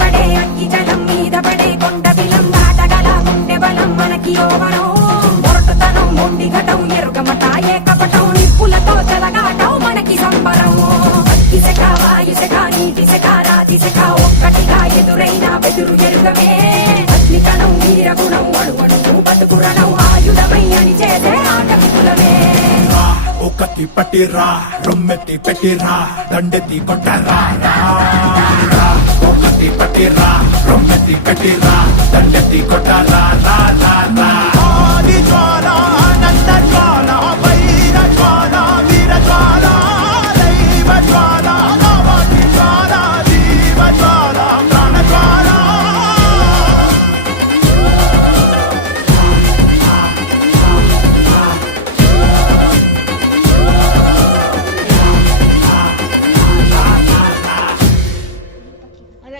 పడే అగ్గి జలం మీద పడే కొండ బిలం దాటగల గుండె బలం మనకి ఓవరం మొరటుతనం మొండి ఘటం ఎరుగమట ఏ కపటం నిప్పులతో చెలగాటం మనకి సంబరం అగ్గి శక వాయు శక నీటి శక రాతి శక ఒక్కటిగా ఎదురైన బెదురు ఎరుగమే అగ్నికణం వీరగుణం అణువణువు బతుకురణం ఆయుధమై అని చేసే ఆటవికులమే ఒక్కటి పట్టిరా రొమ్మెత్తి పెట్టిరా దండెత్తి కొట్టరా ఒక్కటి పట్టిరా రొమ్మెత్తి పెట్టిరా దండెత్తి కొట్టరా